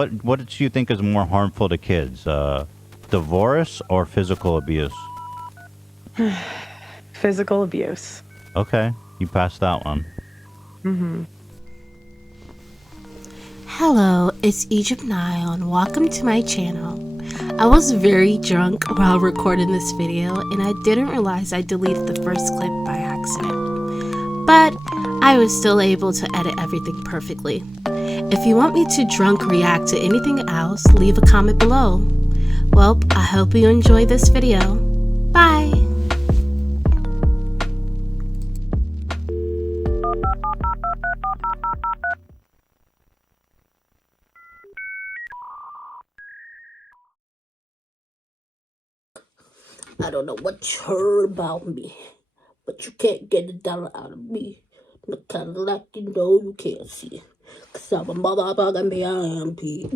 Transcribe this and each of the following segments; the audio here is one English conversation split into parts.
What do you think is more harmful to kids? Divorce or physical abuse? Physical abuse. Okay, you passed that one. Hello, it's Egyptnile and welcome to my channel. I was very drunk while recording this video and I didn't realize I deleted the first clip by accident. But I was still able to edit everything perfectly. If you want me to drunk react to anything else, leave a comment below. Well, I hope you enjoy this video. Bye! I don't know what you heard about me, but you can't get a dollar out of me. The Cadillac, you know you can't see. Cause I'm a motherfucking B.I.M.P.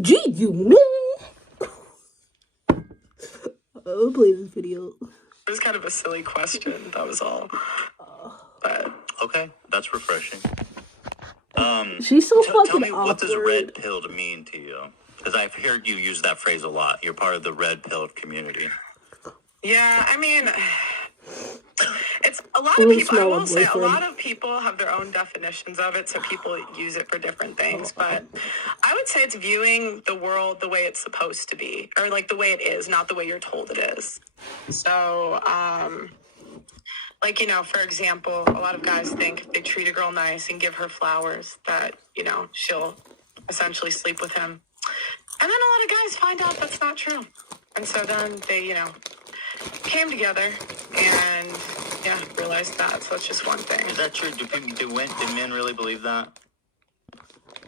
G, you know? I'll play this video. It was kind of a silly question, that was all. But okay, that's refreshing. She's so fucking tell me, awkward. what does red pilled mean to you? Because I've heard you use that phrase a lot. You're part of the red pilled community. yeah, I mean, it's a lot of people. I will say a lot of people have their own definitions of it, so people use it for different things. But I would say it's viewing the world the way it's supposed to be, or like the way it is, not the way you're told it is. So, like, you know, for example, a lot of guys think if they treat a girl nice and give her flowers that, you know, she'll essentially sleep with him. And then a lot of guys find out that's not true. And so then they, you know, came together and, yeah, realized that. So that's just one thing. Is that true? Do men really believe that?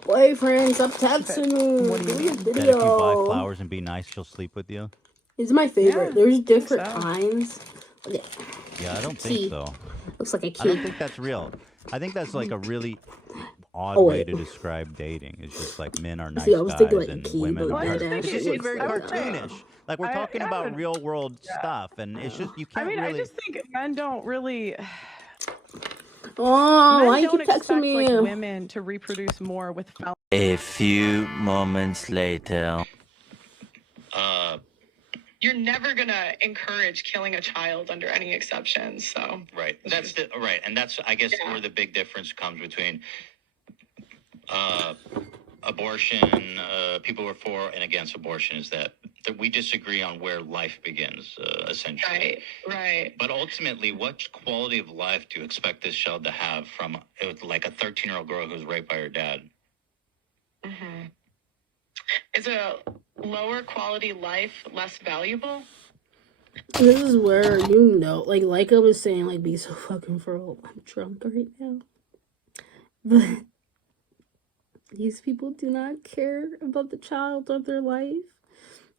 Boyfriend, stop texting. What do you mean? That if you buy flowers and be nice, she'll sleep with you? It's my favorite. Yeah, There's different so. kinds. Okay. Yeah, I don't See, think so. looks like a I don't kid. think that's real. I think that's like a really odd Oh, way wait. to describe dating. It's just like men are nice See, I was thinking guys like a and key, women but are. dead think ass. it It's looks very like cartoonish. Like we're talking about real world stuff, and it's just you I can't mean, really. I just think men don't really. Oh, Men why you don't keep texting expect me? like women to reproduce more with fellas. A few moments later. You're never gonna encourage killing a child under any exceptions. So Right. That's right, and that's I guess where the big difference comes between abortion. People who are for and against abortion is that we disagree on where life begins, essentially. Right. But ultimately, what quality of life do you expect this child to have from like a 13-year-old girl who's raped by her dad? Mm-hmm. Is a lower quality life less valuable? This is where, you know, like I was saying, like, be so fucking for real. I'm drunk right now. But these people do not care about the child or their life.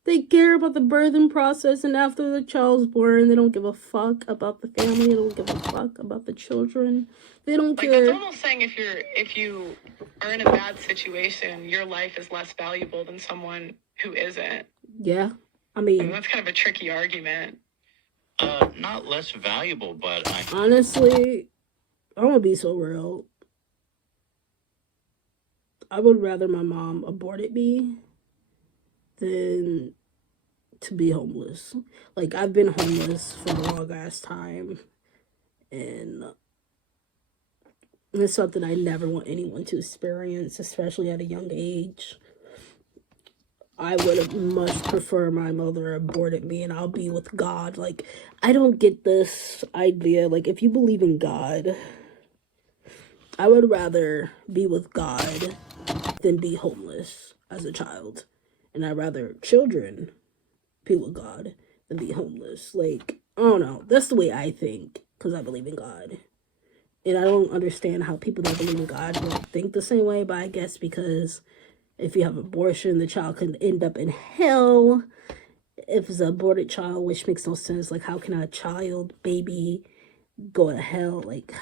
They care about the birthing process, and after the child's born, they don't give a fuck about the family. They don't give a fuck about the children. They don't care. That's almost saying if you are in a bad situation, your life is less valuable than someone who isn't. Yeah, I mean, that's kind of a tricky argument. Not less valuable, but honestly, I'm gonna be so real. I would rather my mom aborted me than to be homeless. Like, I've been homeless for a long ass time, and it's something I never want anyone to experience, especially at a young age. I would have much prefer my mother aborted me and I'll be with God. Like, I don't get this idea. Like, if you believe in God, I would rather be with God than be homeless as a child. And I'd rather children be with God than be homeless. Like, I don't know. That's the way I think, because I believe in God. And I don't understand how people that believe in God don't think the same way, but I guess because if you have abortion, the child can end up in hell. If it's an aborted child, which makes no sense. Like, how can a child, baby, go to hell? Like,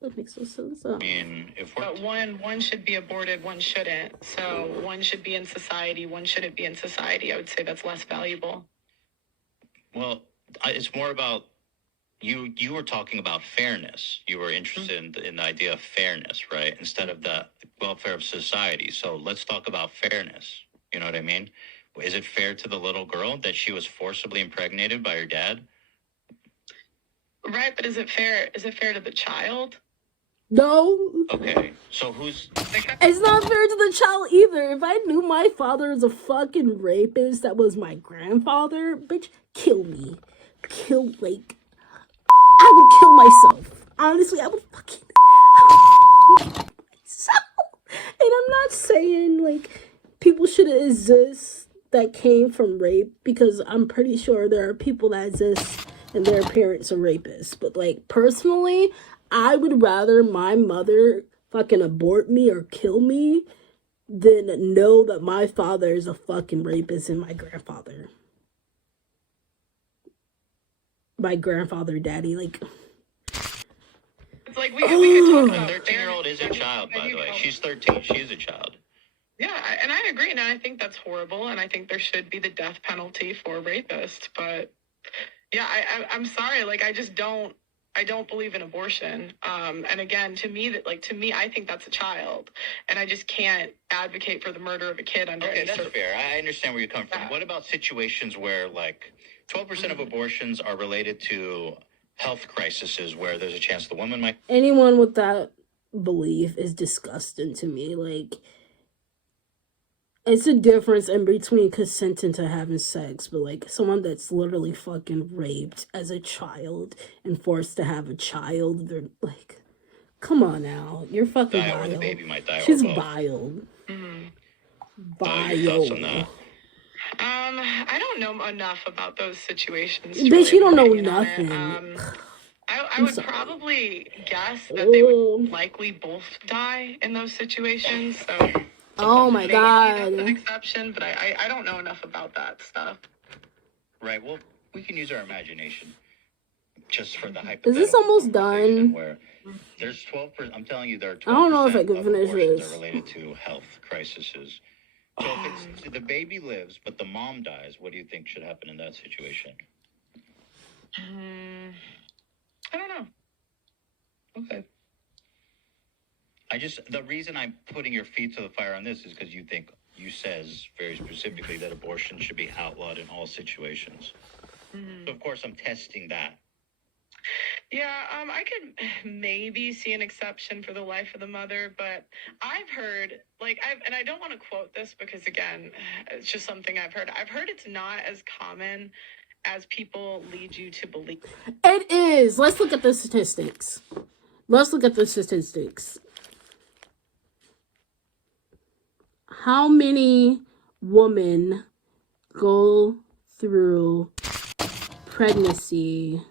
that makes no sense. I mean, but one should be aborted, one shouldn't. So one should be in society, one shouldn't be in society. I would say that's less valuable. Well, it's more about you were talking about fairness. You were interested in the idea of fairness, right? Instead of the welfare of society. So let's talk about fairness. You know what I mean? Is it fair to the little girl that she was forcibly impregnated by her dad? Right, but is it fair? Is it fair to the child? No. Okay, so who's... It's not fair to the child either. If I knew my father was a fucking rapist that was my grandfather, bitch, kill me. I would kill myself. Honestly, I would fucking kill myself. And I'm not saying, like, people shouldn't exist that came from rape, because I'm pretty sure there are people that exist and their parents are rapists. But, like, personally, I would rather my mother fucking abort me or kill me than know that my father is a fucking rapist and my grandfather, daddy, like... It's like we could talk A about 13-year-old is a child, by the way. She's 13. She is a child. Yeah, and I agree, and I think that's horrible, and I think there should be the death penalty for rapists. But yeah, I'm sorry, like I don't believe in abortion. And again, to me, I think that's a child, and I just can't advocate for the murder of a kid under. Okay, that's fair. I understand where you're coming from. What about situations where like 12% of abortions are related to health crises, where there's a chance the woman might... Anyone with that belief is disgusting to me. Like, it's a difference in between consenting to having sex, but like someone that's literally fucking raped as a child and forced to have a child, they're like, come on now, you're fucking die, or the vile. baby might die, She's or both. vile. Your thoughts on that? I don't know enough about those situations. Bitch, you don't know opinion on it. nothing. I would probably guess that they would likely both die in those situations. So, Oh my maybe god. that's an exception, but I don't know enough about that stuff. Right. Well, we can use our imagination just for the hypothetical. Is this almost conversation done? Where there's 12%. I'm telling you, there are 12% I don't know if I can of finish abortions this. are related to health crises. So if it's the baby lives but the mom dies, what do you think should happen in that situation? I don't know. Okay. The reason I'm putting your feet to the fire on this is because you says very specifically that abortion should be outlawed in all situations. So of course I'm testing that. Yeah, I could maybe see an exception for the life of the mother, but I've heard, and I don't want to quote this because, again, it's just something I've heard. I've heard it's not as common as people lead you to believe. It is. Let's look at the statistics. How many women go through pregnancy?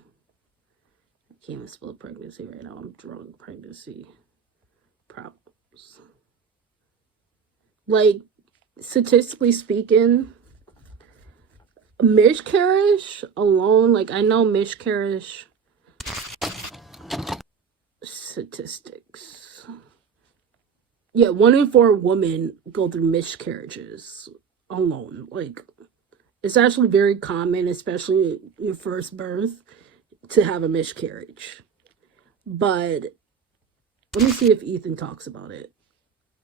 I can't even spell pregnancy right now. I'm drunk. Pregnancy problems. Like, statistically speaking, miscarriage alone, like, I know miscarriage statistics. Yeah, 1 in 4 women go through miscarriages alone. Like, it's actually very common, especially your first birth, to have a miscarriage. But let me see if Ethan talks about it.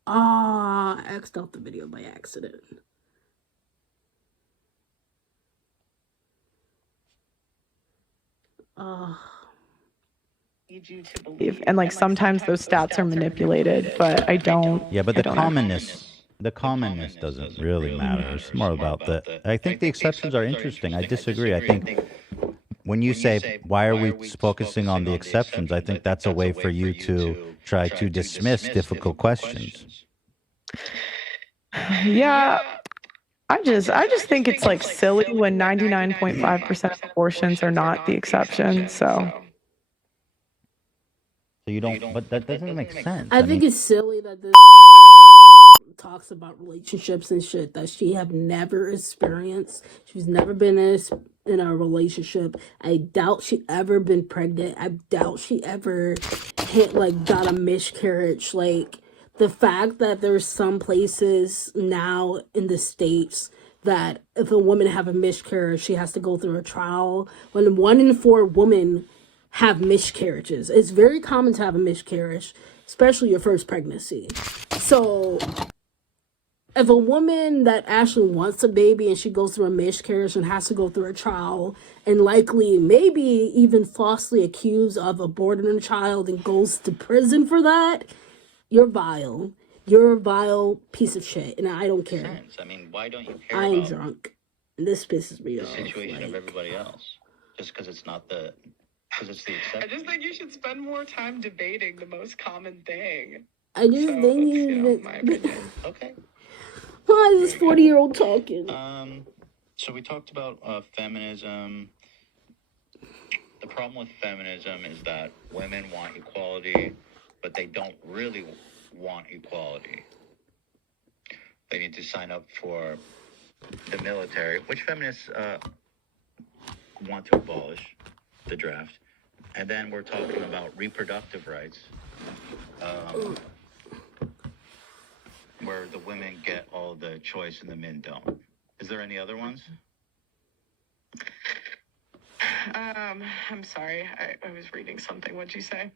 I X'd out the video by accident. Lead you to believe. And like sometimes those stats are manipulated, but I don't. Yeah, but I the don't know. commonness doesn't really matter. It's more about I think the exceptions are interesting. I disagree. I think when you say, why are we focusing on the exceptions? I think that's a way for you to try to dismiss difficult questions. Yeah, I just think it's like silly when 99.5% of abortions are not the exception. So You don't, but that doesn't make sense. I think it's silly that this talks about relationships and shit that she have never experienced. She's never been in a relationship. I doubt she ever been pregnant. I doubt she ever got a miscarriage. Like, the fact that there's some places now in the States that if a woman have a miscarriage, she has to go through a trial. When 1 in 4 women have miscarriages. It's very common to have a miscarriage, especially your first pregnancy. So if a woman that actually wants a baby and she goes through a miscarriage and has to go through a trial and likely maybe even falsely accused of aborting a child and goes to prison for that, you're vile. You're a vile piece of shit, and I don't care. I mean, why don't you care I am about drunk. And this pisses me the off. situation of everybody else? Just because it's not the, because it's the exception. I just think you should spend more time debating the most common thing. I just So think that's, you know, my opinion. Okay. Why is this 40-year-old talking? So we talked about feminism. The problem with feminism is that women want equality, but they don't really want equality. They need to sign up for the military, which feminists want to abolish the draft. And then we're talking about reproductive rights, where the women get all the choice and the men don't. Is there any other ones? I'm sorry. I was reading something. What'd you say?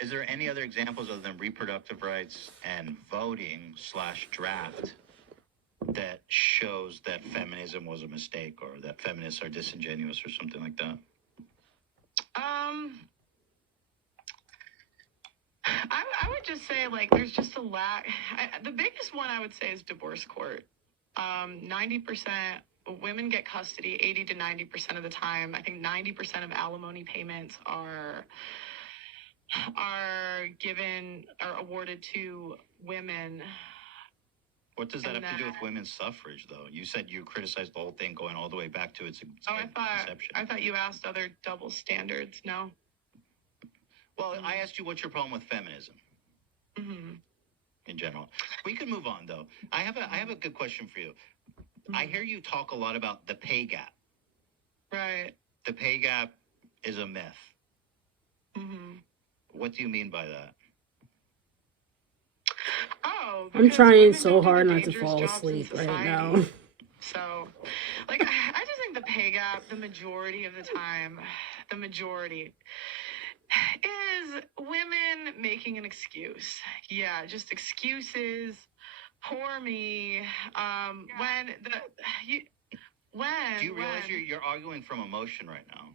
Is there any other examples other than reproductive rights and voting/draft that shows that feminism was a mistake or that feminists are disingenuous or something like that? I would just say, like, there's just a lack. The biggest one I would say is divorce court. 90% women get custody 80 to 90% of the time. I think 90% of alimony payments are awarded to women. What does that have to do with women's suffrage, though? You said you criticized the whole thing going all the way back to its inception. I thought you asked other double standards. No. Well, I asked you what's your problem with feminism in general. We can move on, though. I have a good question for you. I hear you talk a lot about the pay gap. Right. The pay gap is a myth. What do you mean by that? Oh, I'm trying so hard not to fall asleep right now. So, like, I just think the pay gap, the majority of the time, is women making an excuse. Yeah, just excuses. Poor me. Do you realize you're arguing from emotion right now?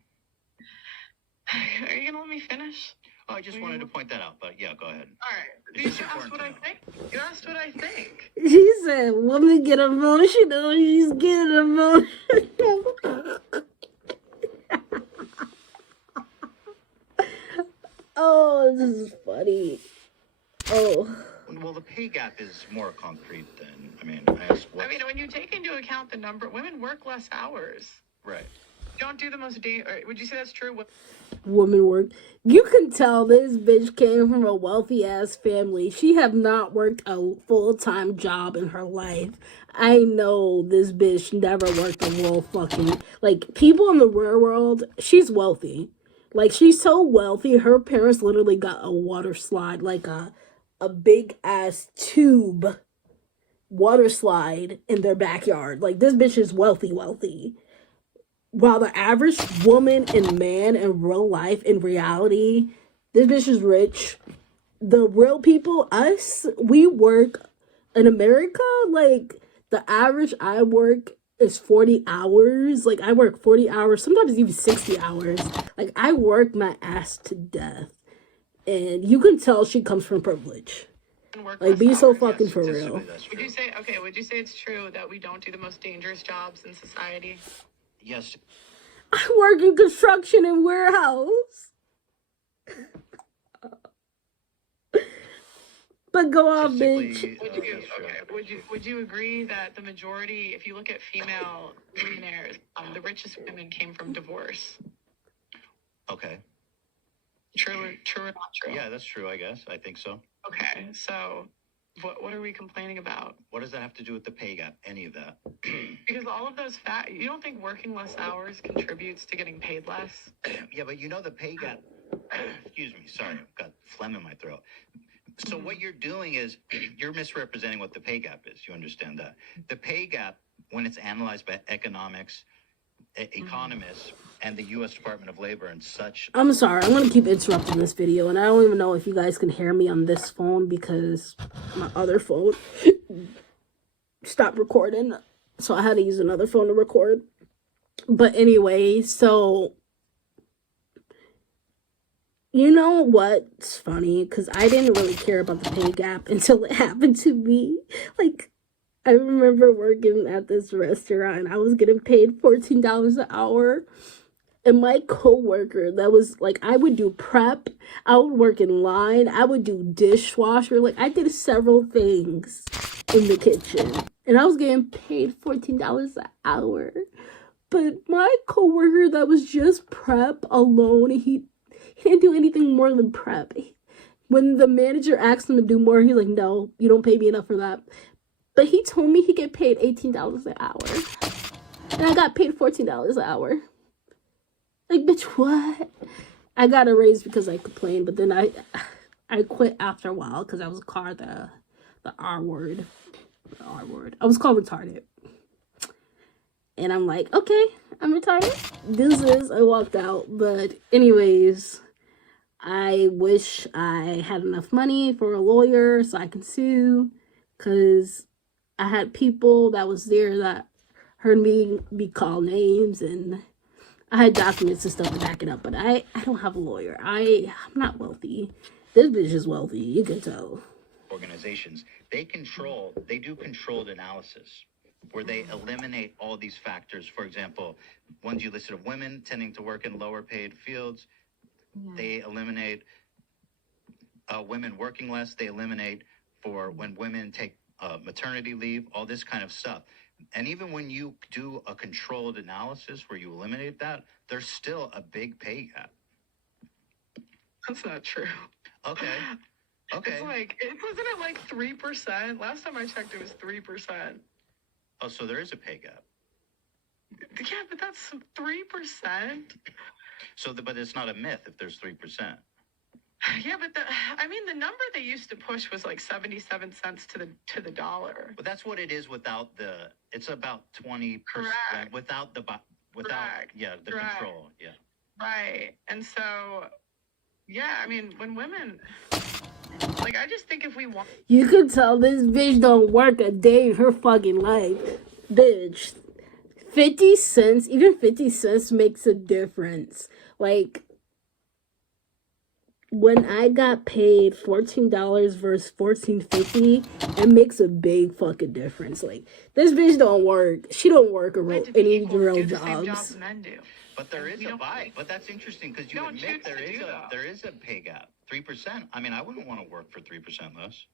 Are you gonna let me finish? Oh, I just wanted to point that out, but yeah, go ahead. All right. You asked what I think. You asked what I think. She said, women get emotional. She's getting emotional. Oh, this is funny. Oh. Well, the pay gap is more concrete than, when you take into account the number, women work less hours. Right. Don't do the most would you say that's true? Woman work. You can tell this bitch came from a wealthy ass family. She have not worked a full-time job in her life. I know this bitch never worked a real fucking, like, people in the real world, she's wealthy. Like, she's so wealthy, her parents literally got a water slide, like a big ass tube water slide in their backyard. Like, this bitch is wealthy. While the average woman and man in real life, in reality, this bitch is rich. The real people, us, we work in America, like, the average I work is 40 hours. Like, I work 40 hours, sometimes even 60 hours. Like, I work my ass to death. And you can tell she comes from privilege. Like, be so fucking for real. Would you say it's true that we don't do the most dangerous jobs in society? Yes. I work in construction and warehouse. But go on, bitch. Would you agree that the majority, if you look at female millionaires, the richest women came from divorce? Okay. True or not true? Yeah, that's true, I guess. I think so. Okay, so what are we complaining about? What does that have to do with the pay gap? Any of that? Because all of those you don't think working less hours contributes to getting paid less? Yeah, but you know the pay gap. Excuse me, sorry, I've got phlegm in my throat. So what you're doing is you're misrepresenting what the pay gap is. You understand that? The pay gap, when it's analyzed by economics, economists and the U.S. Department of Labor and such. I'm sorry, I'm gonna keep interrupting this video, and I don't even know if you guys can hear me on this phone because my other phone stopped recording, so I had to use another phone to record. But anyway, so you know what's funny? Because I didn't really care about the pay gap until it happened to me. Like, I remember working at this restaurant, and I was getting paid $14 an hour. And my coworker, that was like, I would do prep, I would work in line, I would do dishwasher. Like, I did several things in the kitchen, and I was getting paid $14 an hour. But my coworker that was just prep alone, he didn't do anything more than prep. When the manager asked him to do more, he's like, no, you don't pay me enough for that. But he told me he get paid $18 an hour. And I got paid $14 an hour. Like, bitch, what? I got a raise because I complained, but then I quit after a while because I was called the R word. The R word. I was called retarded. And I'm like, okay, I'm retarded. I walked out. But anyways, I wish I had enough money for a lawyer so I can sue, because I had people that was there that heard me be called names, and I had documents and stuff to back it up, but I don't have a lawyer. I'm not wealthy. This bitch is wealthy, you can tell. Organizations, they do controlled analysis where they eliminate all these factors. For example, ones you listed of women tending to work in lower paid fields. Yeah. They eliminate women working less. They eliminate for when women take maternity leave, all this kind of stuff. And even when you do a controlled analysis where you eliminate that, there's still a big pay gap. That's not true. Okay. It's like, wasn't it like 3%? Last time I checked, it was 3%. Oh, so there is a pay gap. Yeah, but that's 3%. So, but it's not a myth if there's 3%. Yeah, but the number they used to push was like 77 cents to the dollar. But that's what it is without it's about 20% without Correct. Control. Yeah. Right. And so, yeah, I mean, when women, like, I just think if we want. You could tell this bitch don't work a day in her fucking life. Bitch, 50 cents, even 50 cents makes a difference. Like, when I got paid $14 versus $14.50, it makes a big fucking difference. Like, this bitch don't work. She don't work any real jobs. Men do. But there is a buy. But that's interesting because you admit there is a pay gap. 3%. I mean, I wouldn't want to work for 3% less.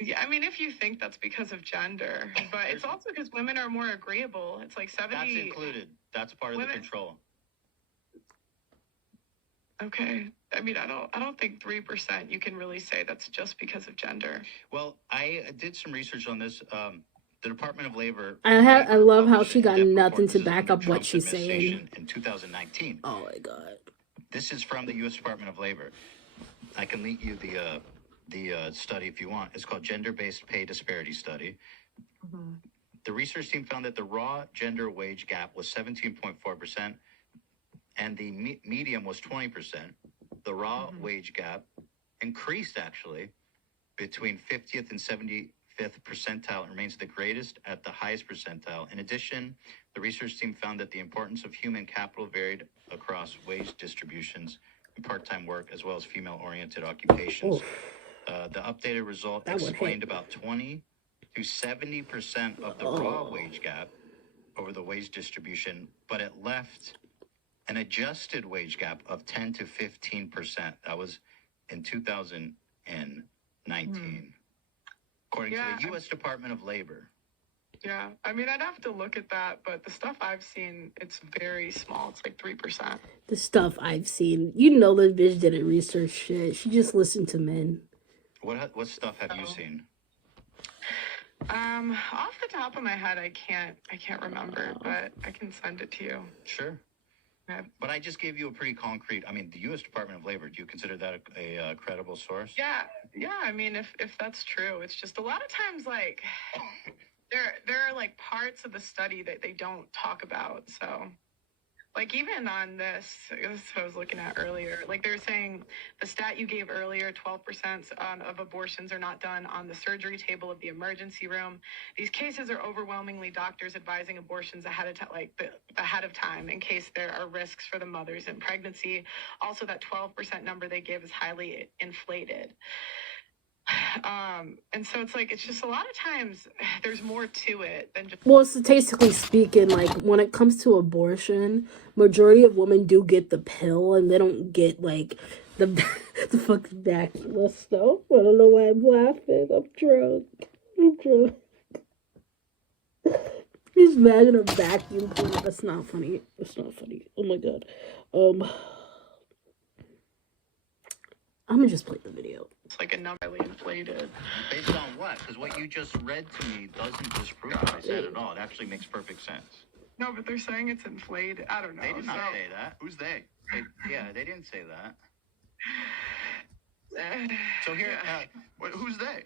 Yeah, I mean, if you think that's because of gender, but it's also because women are more agreeable. It's like 70. That's included. That's part of the control. Okay. I mean, I don't think 3% you can really say that's just because of gender. Well, I did some research on this. The Department of Labor. I love how she got nothing to back up what she's saying. In 2019. Oh my God. This is from the U.S. Department of Labor. I can link you the study if you want. It's called Gender-Based Pay Disparity Study. Mm-hmm. The research team found that the raw gender wage gap was 17.4%, and the median was 20%. The raw wage gap increased actually between 50th and 75th percentile and remains the greatest at the highest percentile. In addition, the research team found that the importance of human capital varied across wage distributions and part-time work as well as female-oriented occupations. The updated result explained about 20 to 70% of the raw wage gap over the wage distribution, but it left an adjusted wage gap of 10 to 15%. That was in 2019, according to the U.S. Department of Labor. Yeah, I mean, I'd have to look at that, but the stuff I've seen, it's very small. It's like 3%. The stuff I've seen, you know, this bitch didn't research shit. She just listened to men. What stuff have you seen? Off the top of my head, I can't remember, but I can send it to you. Sure. But I just gave you a pretty concrete. I mean, the U.S. Department of Labor. Do you consider that a credible source? Yeah. I mean, if that's true, it's just a lot of times like there are like parts of the study that they don't talk about. So, like even on this I was looking at earlier, like they're saying the stat you gave earlier, 12% of abortions are not done on the surgery table of the emergency room. These cases are overwhelmingly doctors advising abortions ahead of time in case there are risks for the mothers in pregnancy. Also, that 12% number they give is highly inflated. And so it's like, it's just a lot of times there's more to it than just. Well, statistically speaking, like when it comes to abortion, majority of women do get the pill, and they don't get like the the fucking vacuum stuff. I don't know why I'm laughing. I'm drunk. I'm drunk. Just imagine a vacuum cleaner. That's not funny. That's not funny. Oh my god. I'm gonna just play the video. It's like a number really inflated. Based on what? Because what you just read to me doesn't disprove what I said at all. It actually makes perfect sense. No, but they're saying it's inflated. I don't know. They did not say that. Who's they? They didn't say that. So here, who's they?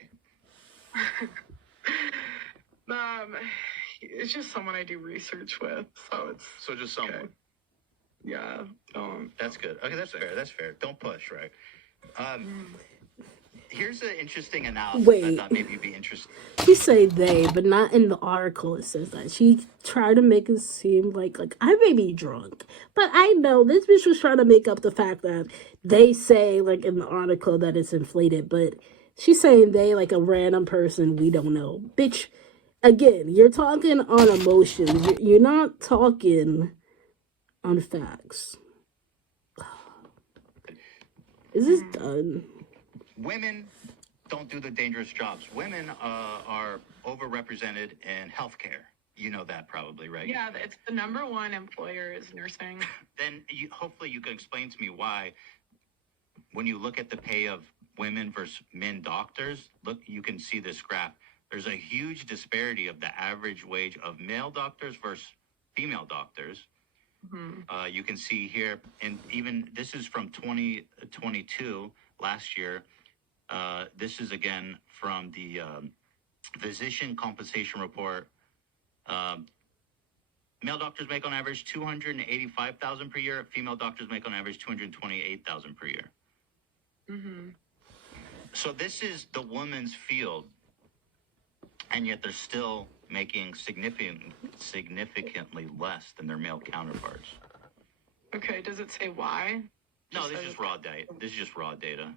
It's just someone I do research with, so it's just someone. Okay. Yeah. That's good. Okay, that's fair. That's fair. Don't push, right? Here's an interesting analysis. Wait. I thought maybe you'd be interested. She say they, but not in the article. It says that she tried to make it seem like I may be drunk, but I know this bitch was trying to make up the fact that they say like in the article that it's inflated, but she's saying they like a random person we don't know. Bitch, again, you're talking on emotions. You're not talking on facts. Is this done? Women don't do the dangerous jobs. Women are overrepresented in healthcare. You know that probably, right? Yeah, it's the number one employer is nursing. Then hopefully you can explain to me why, when you look at the pay of women versus men doctors, you can see this graph. There's a huge disparity of the average wage of male doctors versus female doctors. Mm-hmm. You can see here, and even this is from 2022, last year. This is again from the physician compensation report. Male doctors make on average $285,000 per year. Female doctors make on average $228,000 per year. Mm-hmm. So this is the woman's field, and yet they're still making significantly less than their male counterparts. Okay, does it say why? No, this is just raw data. This is just raw data. Okay.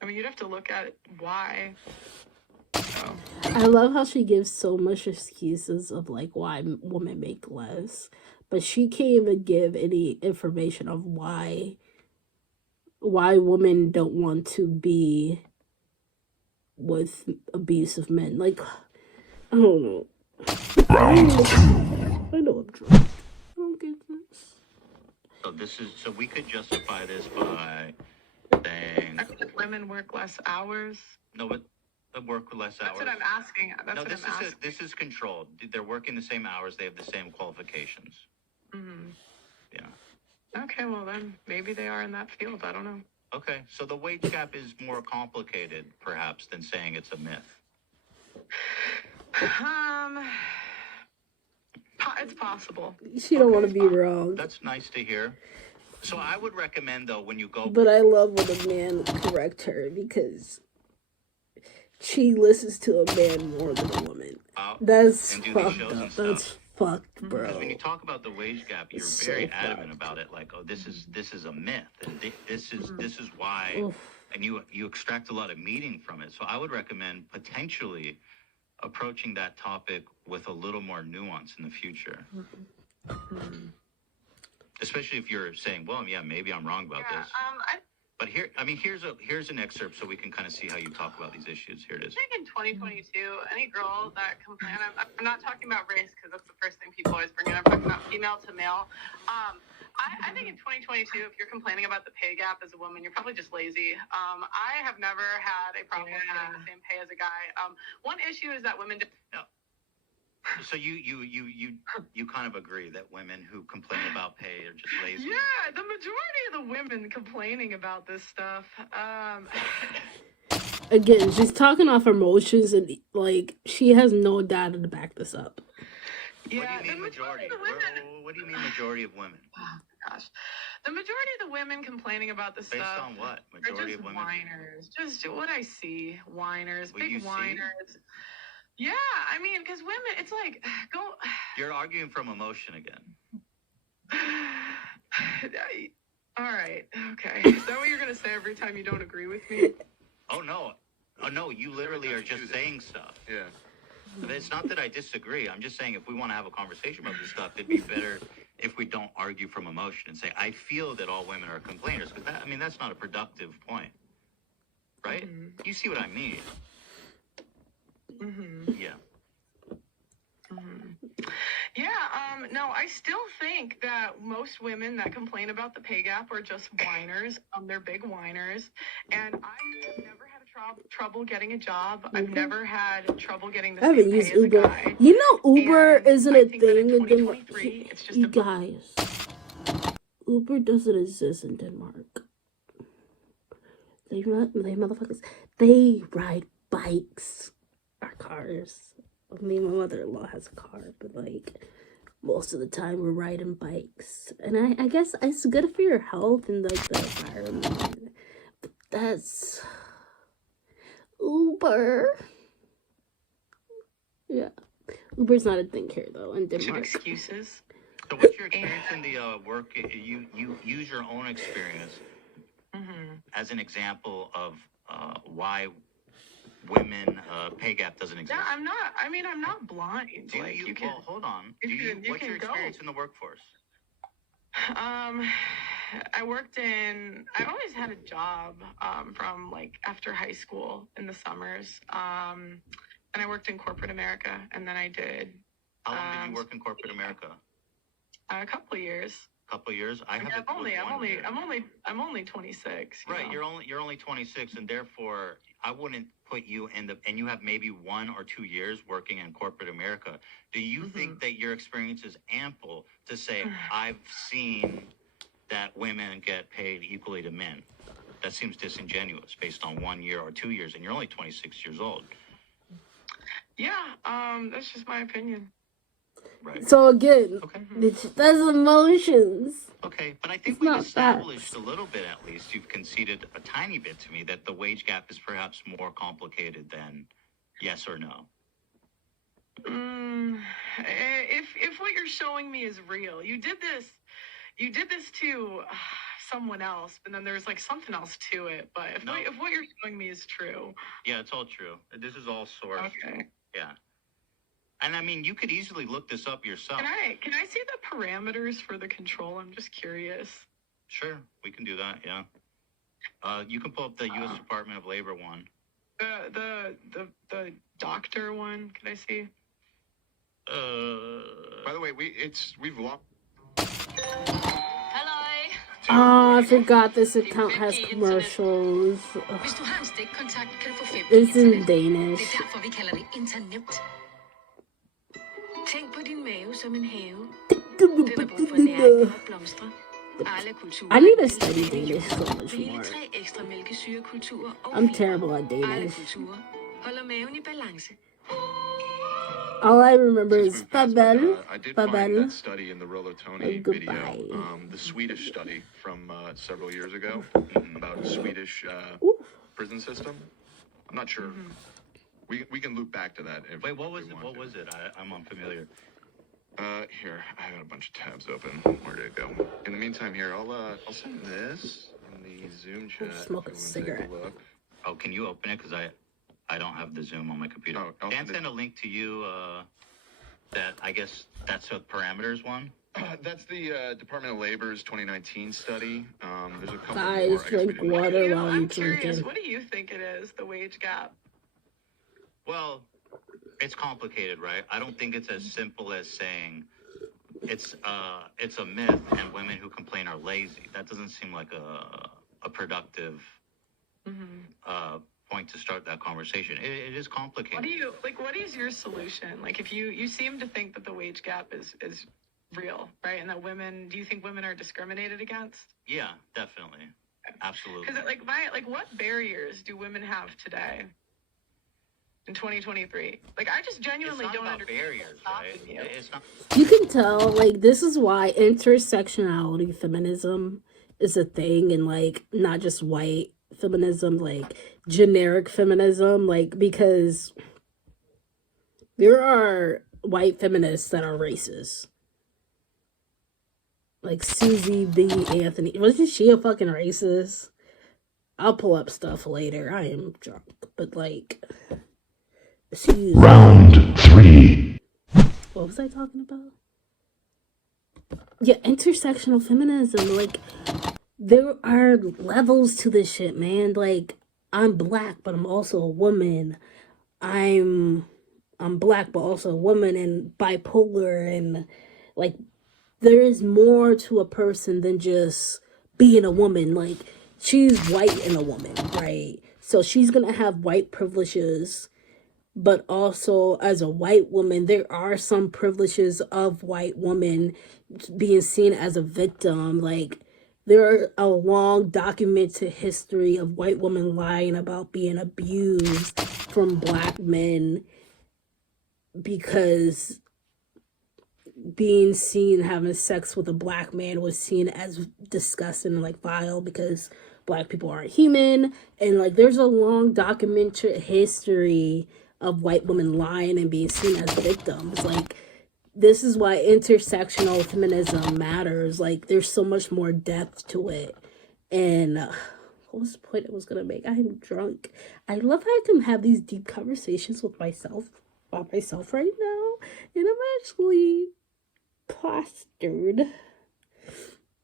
I mean, you'd have to look at why. So. I love how she gives so much excuses of like why women make less, but she can't even give any information of why women don't want to be with abusive men. Like, I don't know. I know I'm drunk. I don't get this. So we could justify this by saying women work less hours. No, but work less hours. That's what I'm asking. This is controlled. They're working the same hours. They have the same qualifications. Mm-hmm. Yeah. Okay, well then maybe they are in that field. I don't know. Okay, so the wage gap is more complicated, perhaps, than saying it's a myth. It's possible. She don't want to be wrong. That's nice to hear. So I would recommend, though, when you go... But I love when a man correct her, because she listens to a man more than a woman. That's fucked up. That's fucked, bro. Because when you talk about the wage gap, you're very adamant about it. Like, oh, this is a myth, and this is why... Oof. And you extract a lot of meaning from it. So I would recommend potentially approaching that topic with a little more nuance in the future. Mm-hmm. Especially if you're saying, well, yeah, maybe I'm wrong about this. But here's an excerpt so we can kind of see how you talk about these issues. Here it is. I think in 2022, any girl that complains, I'm not talking about race because that's the first thing people always bring in. I'm talking about female to male. I think in 2022, if you're complaining about the pay gap as a woman, you're probably just lazy. I have never had a problem with getting the same pay as a guy. One issue is that women... No. So you kind of agree that women who complain about pay are just lazy? Yeah, the majority of the women complaining about this stuff. Again, she's talking off emotions and like she has no data to back this up. Yeah, what do you mean majority? What do you mean majority of women? Oh gosh, the majority of the women complaining about this Based stuff on what? are Majority just of women? whiners. Just what I see, whiners, What you big see? whiners. Yeah, I mean, because women, it's like go. You're arguing from emotion again. All right, okay. Is that what you're gonna say every time you don't agree with me? Oh no, you literally are just saying stuff. Yeah. But it's not that I disagree. I'm just saying if we want to have a conversation about this stuff, it'd be better if we don't argue from emotion and say, I feel that all women are complainers. Because that's not a productive point. Right? Mm-hmm. You see what I mean? Mm-hmm. Yeah. Mm-hmm. Yeah, no, I still think that most women that complain about the pay gap are just whiners. They're big whiners. And I have never had trouble getting a job. I've never had trouble getting the I haven't same used pay as a Uber. guy. You know, Uber And isn't I a think that in thing in Denmark. 2023, it's just You a guys, Uber doesn't exist in Denmark. They motherfuckers. They ride bikes or cars. I mean, my mother-in-law has a car, but like most of the time we're riding bikes, and I guess it's good for your health and like the environment. But that's Uber. Yeah, Uber's not a thing here though in Denmark. excuses. So what's your experience in the work? You use your own experience as an example of why women pay gap doesn't exist. Yeah, I'm not blind. Well, hold on. What's your experience in the workforce? I always had a job from like after high school in the summers. And I worked in corporate America, and then I did. How long did you work in corporate America? A couple of years. Couple of years. I'm only 26. Right, you're only 26, and therefore I wouldn't put you in and you have maybe 1 or 2 years working in corporate America. Do you think that your experience is ample to say I've seen that women get paid equally to men? That seems disingenuous based on 1 year or 2 years, and you're only 26 years old. Yeah, that's just my opinion. Right. So again, okay. That's emotions. Okay, but I think we've established a little bit, at least you've conceded a tiny bit to me that the wage gap is perhaps more complicated than yes or no. If what you're showing me is real, you did this to someone else, and then there's like something else to it. But if what you're showing me is true, yeah, it's all true. This is all sourced. Okay. Yeah. And I mean, you could easily look this up yourself. Can I see the parameters for the control? I'm just curious. Sure, we can do that. Yeah. You can pull up the U.S. Department of Labor one. The doctor one. Can I see? By the way, we've lost. Oh, I forgot this account has commercials. It's in Danish. Tænk på din mave som en have. Den har brug for næring for at blomstre. Alle kulturer. I need to study Danish so much Hele more. 3 ekstra mælkesyrekulturer og I'm fibre. terrible at Alle Danish. kulturer holder maven i balance. All I remember is Babel, I did Babel. find that study in the Rolotoni Goodbye. video, the Swedish study from several years ago about Swedish prison system. I'm not sure. We can loop back to that. Wait, what was it? What was it? I'm unfamiliar. Here, I got a bunch of tabs open. Where did it go? In the meantime, here, I'll send this in the Zoom chat. Smoke a cigarette. Look. Oh, can you open it? Because I don't have the Zoom on my computer. Oh, Dan sent a link to you. That I guess that's a parameters one. That's the Department of Labor's 2019 study. There's a couple Guys, more. drink water while I'm you're curious. drinking. What do you think it is? The wage gap? Well, it's complicated, right? I don't think it's as simple as saying it's a myth and women who complain are lazy. That doesn't seem like a productive point to start that conversation. It is complicated. What is your solution? Like, if you seem to think that the wage gap is real, right? And that do you think women are discriminated against? Yeah, definitely. Absolutely. Because what barriers do women have today in 2023? Like, I just genuinely It's not don't about understand barriers, right? you. It's not. You can tell, like, this is why intersectionality feminism is a thing, and like not just white feminism, like generic feminism, like, because there are white feminists that are racist. Like Susie B. Anthony. Wasn't she a fucking racist? I'll pull up stuff later. I am drunk. But like Round 3. What was I talking about? Yeah, intersectional feminism. Like, there are levels to this shit, man. Like, I'm black, but I'm also a woman. I'm black, but also a woman, and bipolar, and like, there is more to a person than just being a woman. Like, she's white and a woman, right? So she's gonna have white privileges, but also as a white woman, there are some privileges of white women being seen as a victim. Like, there are a long documented history of white women lying about being abused from black men because being seen having sex with a black man was seen as disgusting and like vile because black people aren't human. And like, there's a long documented history of white women lying and being seen as victims. Like, this is why intersectional feminism matters. Like, there's so much more depth to it. And what was the point I was gonna make? I'm drunk. I love how I can have these deep conversations with myself by myself right now, and I'm actually plastered.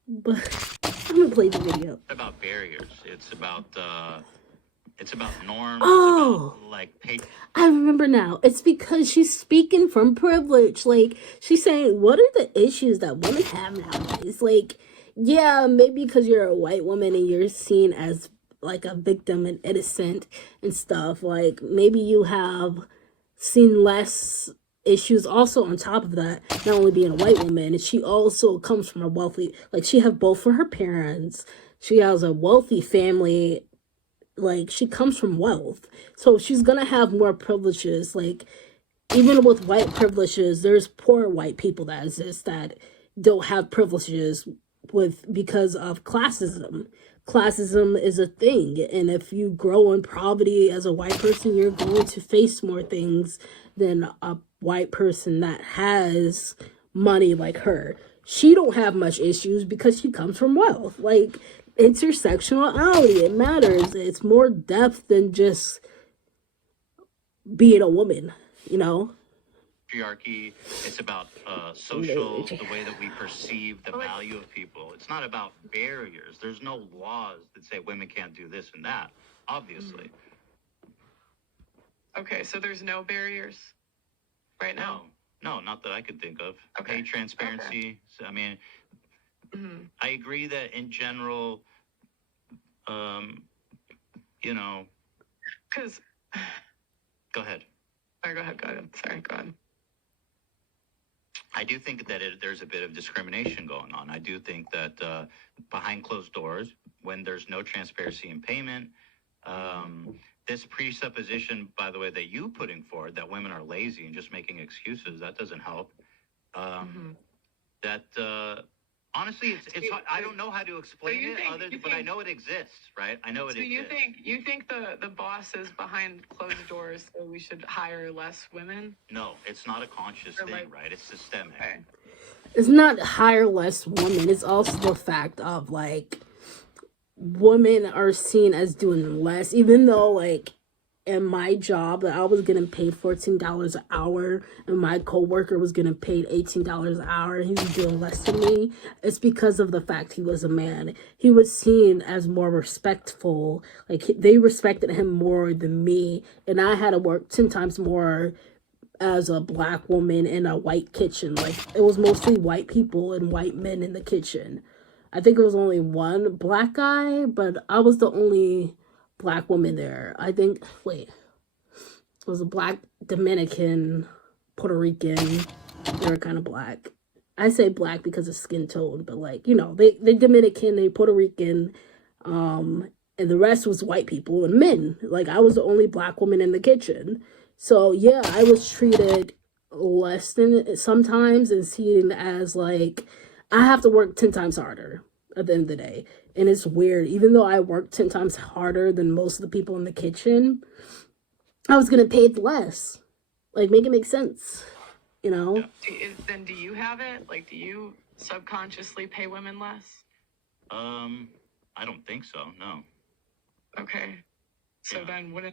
But I'm gonna play the video. It's about barriers. It's about norms. Oh, it's about, like, I remember now. It's because she's speaking from privilege. Like, she's saying, what are the issues that women have nowadays? Like, yeah, maybe because you're a white woman and you're seen as like a victim and innocent and stuff. Like, maybe you have seen less issues also on top of that, not only being a white woman, and she also comes from a wealthy, like, she have both for her parents, she has a wealthy family, like, she comes from wealth, so she's gonna have more privileges. Like, even with white privileges, there's poor white people that exist that don't have privileges because of classism. Classism is a thing, and if you grow in poverty as a white person, you're going to face more things than a white person that has money like her. She don't have much issues because she comes from wealth. Like, intersectionality, it matters. It's more depth than just being a woman, you know? Patriarchy. It's about social, the way that we perceive the value of people. It's not about barriers. There's no laws that say women can't do this and that, obviously. Okay, so there's no barriers right now? No, not that I could think of. Okay. Pay transparency. Okay. So, I mean, I agree that in general, you know. Because. Go ahead. Sorry, go ahead. Sorry, go ahead. I do think that there's a bit of discrimination going on. I do think that behind closed doors, when there's no transparency in payment, this presupposition, by the way, that you putting forward, that women are lazy and just making excuses, that doesn't help. That honestly, it's I don't know how to explain it, but I know it exists, right? I know it exists. So you think the bosses behind closed doors, so we should hire less women? No, it's not a conscious thing, right? It's systemic. Okay. It's not hire less women. It's also the fact of, like, women are seen as doing less, even though, like, in my job that I was getting paid $14 an hour and my coworker was getting paid $18 an hour and he was doing less than me. It's because of the fact he was a man. He was seen as more respectful. Like, they respected him more than me, and I had to work 10 times more as a black woman in a white kitchen. Like, it was mostly white people and white men in the kitchen. I think it was only one black guy, but I was the only black woman there. I think, it was a black, Dominican, Puerto Rican. They were kind of black. I say black because of skin tone, but, like, you know, they Dominican, they Puerto Rican, And the rest was white people and men. Like, I was the only black woman in the kitchen. So yeah, I was treated less than sometimes and seen as like I have to work 10 times harder at the end of the day. And it's weird. Even though I worked 10 times harder than most of the people in the kitchen, I was getting paid less. Like, make it make sense, you know? Then do you have it? Like, do you subconsciously pay women less? I don't think so. No. Okay. So then what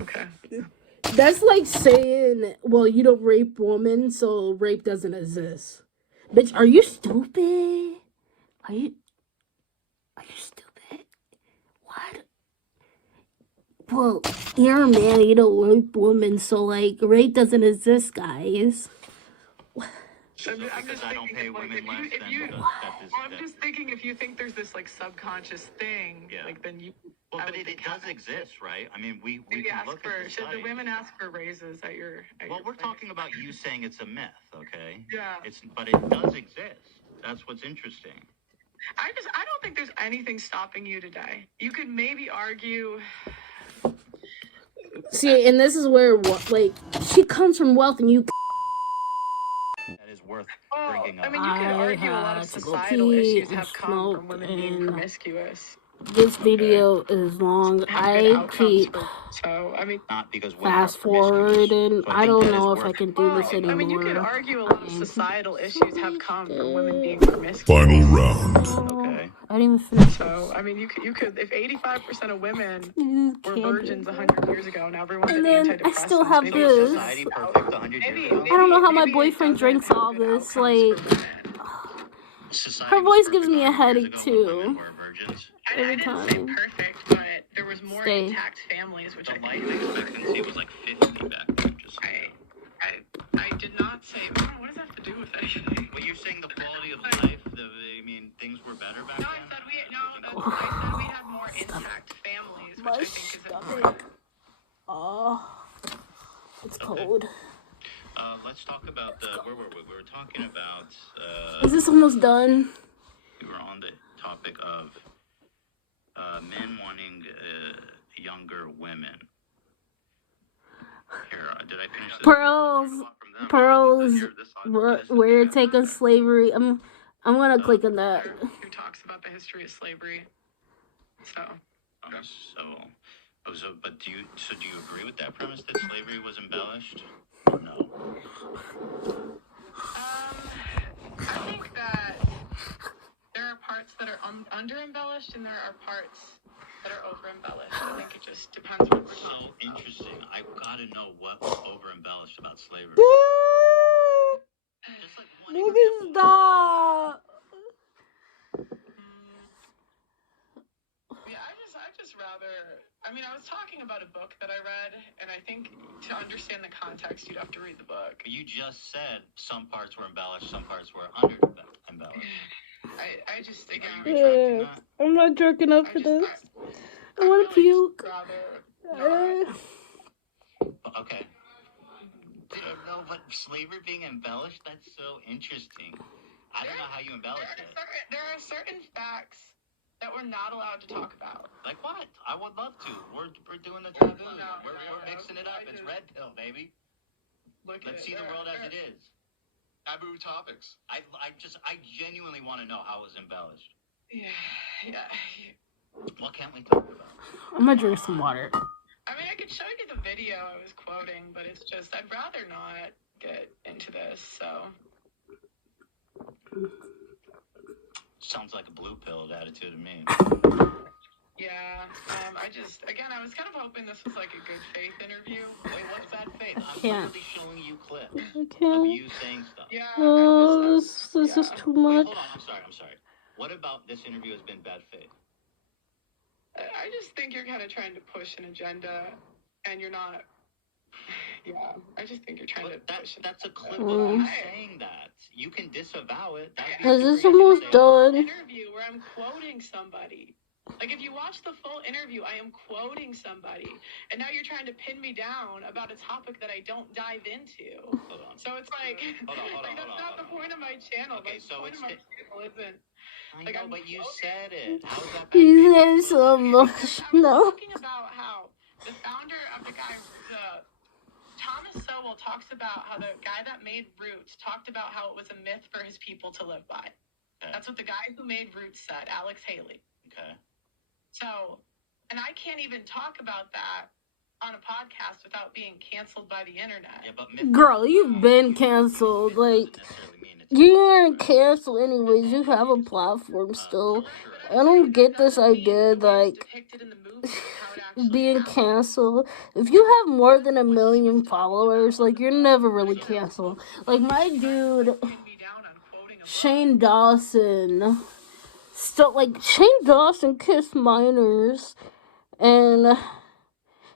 okay. That's like saying, well, you don't rape women, so rape doesn't exist. Bitch, are you stupid? Are you stupid? What? Well, you're a man, you don't rape women, so like rape doesn't exist, guys. So because I don't pay women less, I'm just thinking if you think there's this like subconscious thing, like then you. Well, but it does exist, right? I mean, we can look at the should the studies. women ask for raises at your? Well, we're talking about you saying it's a myth, okay? Yeah. But it does exist. That's what's interesting. I don't think there's anything stopping you today. You could maybe argue. See, and this is where like she comes from wealth, and you. That is worth bringing up. I mean, you could argue a lot of societal issues have come from women being promiscuous. This video is long. I keep not because fast forward, and I don't know if I can do this anymore. I mean, you could argue a lot of societal issues have come from women being promiscuous. Final round. Okay. I didn't even finish. So, I mean, you could if 85% of women were virgins 100 years ago, now everyone's And an then I antidepressant. still have Maybe this. society perfect 100 years ago. I don't know how my boyfriend drinks all this. Like, her voice gives me a headache too. Every I didn't time. say perfect, but there was more intact families, which The life expectancy was like 50 back then. Just I did not say. I don't know, what does that have to do with anything? But you're saying the quality of life, things were better back then? I said we had more intact families, which I think is important. Oh, it's cold. Let's talk about where were we? We were talking about. Is this almost done? We were on the topic of men wanting younger women. Here, did I finish this? Pearls, where your take on slavery. I'm gonna click on that. Who talks about the history of slavery? So. But do you agree with that premise that slavery was embellished? No. I think that there are parts that are under-embellished and there are parts that are over-embellished. I think it just depends what we're talking about. So interesting. I gotta know what was over-embellished about slavery. Just like one example. Stop. Yeah, I just rather. I mean, I was talking about a book that I read, and I think to understand the context, you'd have to read the book. You just said some parts were embellished, some parts were under-embellished. I just think I'm not drunk enough for this. I want to puke. Okay. No, but slavery being embellished, that's so interesting. I don't know how you embellish it. There are certain facts that we're not allowed to talk about. Like what? I would love to. We're doing the taboo. We're mixing it up. It's red pill, baby. Let's see the world as it is. Taboo topics. I genuinely want to know how it was embellished. Yeah. What can't we talk about? I'm gonna drink some water. I mean, I could show you the video I was quoting, but it's just I'd rather not get into this. So. Sounds like a blue pilled attitude to me. Yeah, I was kind of hoping this was like a good faith interview. Wait, what's bad faith? I'm literally showing you clips of you saying stuff. Yeah. This is too much. Wait, hold on, I'm sorry. What about this interview has been bad faith? I just think you're kind of trying to push an agenda, and you're not. Yeah, I just think you're trying to push. That's a clip of you saying that. You can disavow it. Is this almost done? Interview where I'm quoting somebody. Like, if you watch the full interview, I am quoting somebody, and now you're trying to pin me down about a topic that I don't dive into. Hold on. So it's like, that's not the point of my channel. Okay, Like, the point of my channel isn't. I know, but you said it. How is that bad? You said so much. I was No. talking about how the founder of Thomas Sowell talks about how the guy that made Roots talked about how it was a myth for his people to live by. Okay. That's what the guy who made Roots said, Alex Haley. Okay. So, and I can't even talk about that on a podcast without being canceled by the internet. Yeah, but Girl, you've been canceled. Like, you aren't canceled anyways. You have a platform still. I don't get this idea, like, being canceled. If you have more than 1 million followers, like, you're never really canceled. Like, my dude, Shane Dawson, Shane Dawson kissed minors, and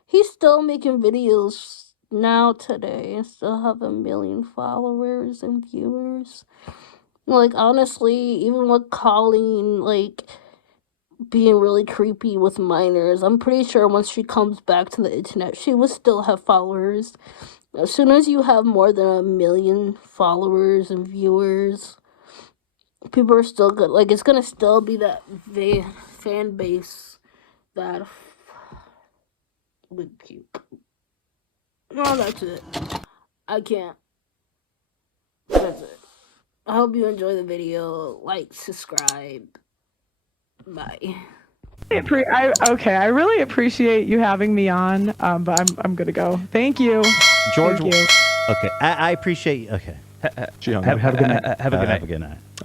he's still making videos now today and still have 1 million followers and viewers. Like, honestly, even with Colleen, like, being really creepy with minors, I'm pretty sure once she comes back to the internet, she will still have followers. As soon as you have more than 1 million followers and viewers, people are still good. Like, it's gonna still be that fan base that would puke. No, that's it. I can't. That's it. I hope you enjoy the video. Like, subscribe. Bye. I really appreciate you having me on, but I'm gonna go. Thank you, George. Thank you. Okay, I appreciate. Okay, She hung Have up. a good night. have a good night.